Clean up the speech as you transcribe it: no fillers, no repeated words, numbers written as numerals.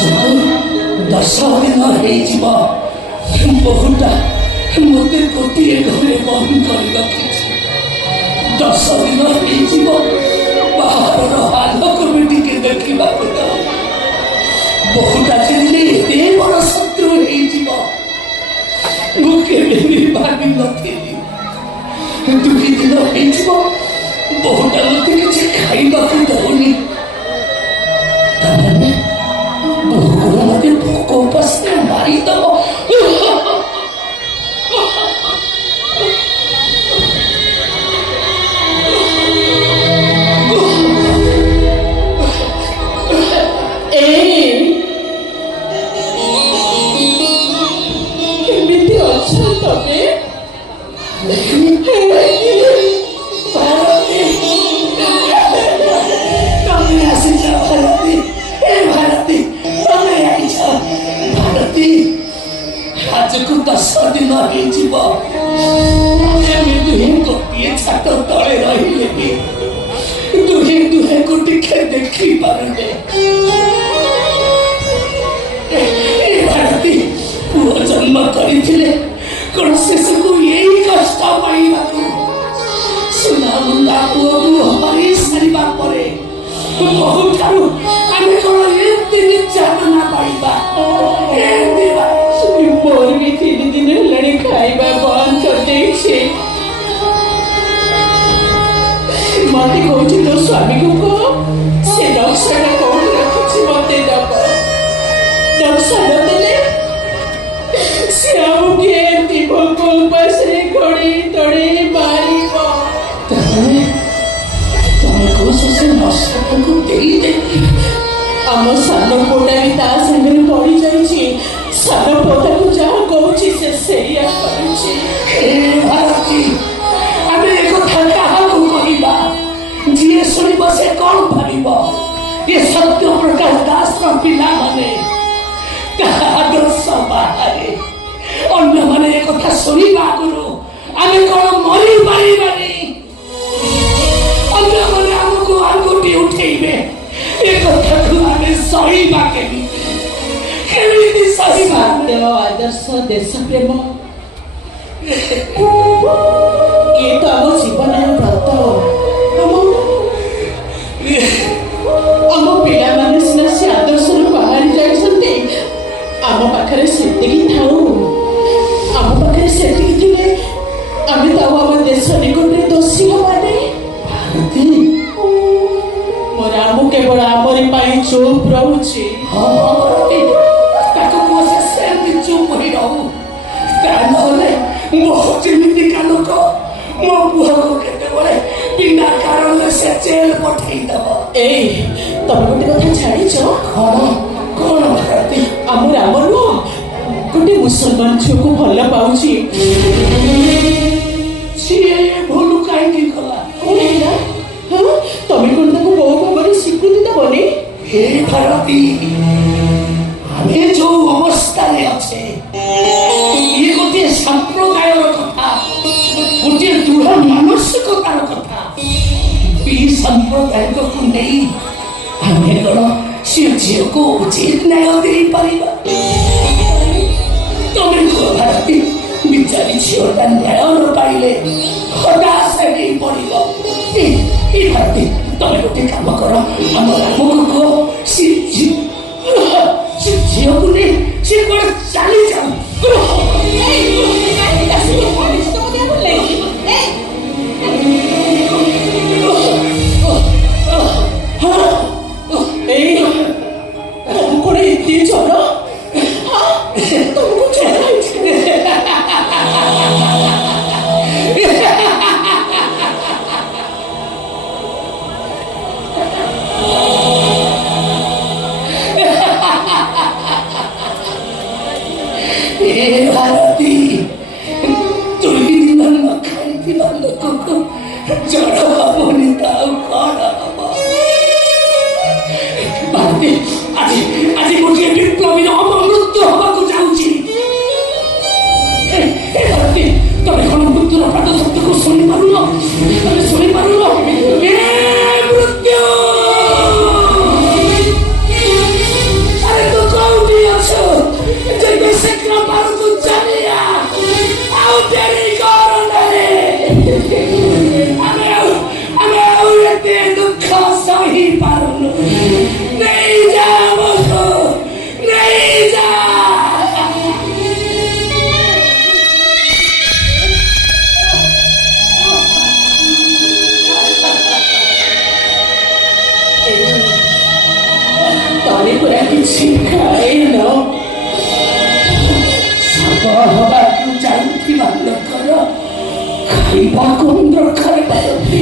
ଆଜକୁ 10 ଦିନ ହେଇଯିବ ବହୁଟା ମୋତେ ଗୋଟିଏ ଘରେ ବନ୍ଦ କରି ରଖିଛି। 10 ଦିନ ହେଇଯିବ ବାହାରର ଆଲୋକ ବି ଟିକେ ଦେଖିବାକୁ ଯାଉ। ବହୁଟା ଯେମିତି ଏତେ ବଡ଼ ଶତ୍ରୁ ହେଇଯିବ ମୁଁ କେବେ ବି ଭାବିନଥିଲି। 2 ଦିନ ହେଇଯିବ ବହୁଟା ମୋତେ କିଛି ଖାଇବାକୁ ଦଉନି। ତାମାନେ ବହୁ ମୋତେ ଭୋକ ଉପାସରେ ମାରିଦବ। କେମିତି ଅଛ ତମେ? ତମେ ଆସିଛ ଭାରତୀ, ଏ ଭାରତୀ ତମେ ଆଇଛ ଭାରତୀ। ଆଜକୁ 10 ଦିନ ହେଇଯିବ ଆମେ ଦୁହେଁ ଗୋଟିଏ ଛାତ ତଳେ ରହିଲେ ବି ଦୁହେଁକୁ ଟିକେ ଦେଖିପାରୁନେ। ଭାରତୀ ପୁଅ ଜନ୍ମ କରିଥିଲେ କଣ ଶେଷକୁ ଏଇ କଷ୍ଟ ପାଇବାକୁ? ସୁନା ବୁନ୍ଦା ପୁଅକୁ ହରି ସାରିବା ପରେ ବହୁଠାରୁ ଆମେ କଣ ଏମିତି ନିର୍ଯାତନା ପାଇବା? ମୋର ବି 3 ଦିନ ହେଲାଣି ଖାଇବା ବନ୍ଦ କରିଦେଇଛି। ମତେ କହୁଛି ତୋ ସ୍ୱାମୀକୁ କହ ସେ ନକ୍ସାଟା କୋଉଠି ରଖିଛି ମତେ ଦବ। ନକ୍ସା ନଦେଲେ ସେ ଆମକୁ ଏମିତି ଭୋକ ଉପାସରେ ଘୋଡେଇ ତୋଡେଇ ମାରିବ। ତମେ କହୁଛ ସେ ନକ୍ସାଟାକୁ ଦେଇଦେବି? ଆମ ସାନ ପୁଅଟା ବି ତା ସାଙ୍ଗରେ ପଡିଯାଇଛି। ସାନ ପୁଅ ତାକୁ ଯାହା କହୁଛି ସେ ସେଇଆ କରୁଛି। ଭାରତୀ ଆମେ ଏ କଥା କାହାକୁ କହିବା? ଯିଏ ଶୁଣିବ ସେ କଣ ଭାବିବ? ଏ ସତ୍ୟ ପ୍ରକାଶ ଦାସର ପିଲାମାନେ କାହା ଆଦର୍ଶ ବାହାରେ ଅନ୍ୟମାନେ ଏ କଥା ଶୁଣିବା ଆଗରୁ ଆମେ କଣ ମରିପାରିବାନି? ଅନ୍ୟମାନେ ଆମକୁ ଆଙ୍ଗୁଠି ଉଠେଇବେ, ଏ କଥାକୁ ଆମେ ସହିବା କେମିତି ସହିବା? ଦେହ ଆଦର୍ଶ ଦେଶ ପ୍ରେମ ଇଏ ତ ଆମ ଜୀବନର ବ୍ରତ। ଆମ ପିଲାମାନେ ସିନା ସେ ଆଦର୍ଶରୁ ବାହାରି ଯାଇଛନ୍ତି। ଆମ ପାଖରେ ସେତିକି ଥାଉ। ଆମ ପାଖରେ ସେତିକି ଥିଲେ ଆମେ ତ ଆମ ଦେଶ ନିକଟରେ ଦୋଷୀ ହବାନି। ମୋ ରାମ କେବଳ ଆମରି ପାଇଁ ଚୁପ୍ ରହୁଛି। ତାକୁ ବସେ ସେମିତି ଚୁପ୍ ହୋଇ ରହୁ। ତା ନହେଲେ ମୋ ଯେମିତିକା ଲୋକ ମୋ ପୁଅକୁ କେତେବେଳେ ବିନା କାରଣରେ ସେ ଜେଲ ପଠେଇଦବ। ଏଇ ତମେ ଗୋଟେ କଥା ଛାଡ଼ିଛ? କଣ ଭାରତୀ? ଆମ ରାମ ନୁହଁ ଗୋଟେ ମୁସଲମାନ ଝିଅକୁ ଭଲ ପାଉଛି। ସିଏ ଭୁଲ କାହିଁକି କଲା? ତମେ କଣ ତାକୁ ବୋହୂ ଭାବରେ ସ୍ୱୀକୃତି ଦବନି? ହେ ଭାରତୀ ଆମେ ଯୋଉ ଅବସ୍ଥାରେ ଅଛେ ଇଏ ଗୋଟିଏ ସମ୍ପ୍ରଦାୟର କଥା, ଗୋଟିଏ ଦୃଢ ମାନସିକତାର କଥା। ସମ୍ପ୍ରଦାୟକୁ ନେଇ ଆମେ କଣ ସେ ଝିଅକୁ ଉଚିତ ନ୍ୟାୟ ଦେଇପାରିବା? ତମେ କୁହ ଭାରତୀ, ବିଚାରି ଝିଅଟା ନ୍ୟାୟ ନ ପାଇଲେ ହତାଶ ହେଇ ପଡିବ। ଭାରତୀ ତମେ ଗୋଟେ କାମ କର, ଆମ ରାମକୁ କୁହ ସେ ଝିଅକୁ ନେଇ ସେ କଣ ଚାଲି ଯାଉ। ଆମେ ପୁରା କିଛି ଖାଇନ। ସାପ ହବାକୁ ଚାହୁଁଥିବା ଲୋକର ଖାଇବା କମ୍ ଦରକାର ପାରନ୍ତି।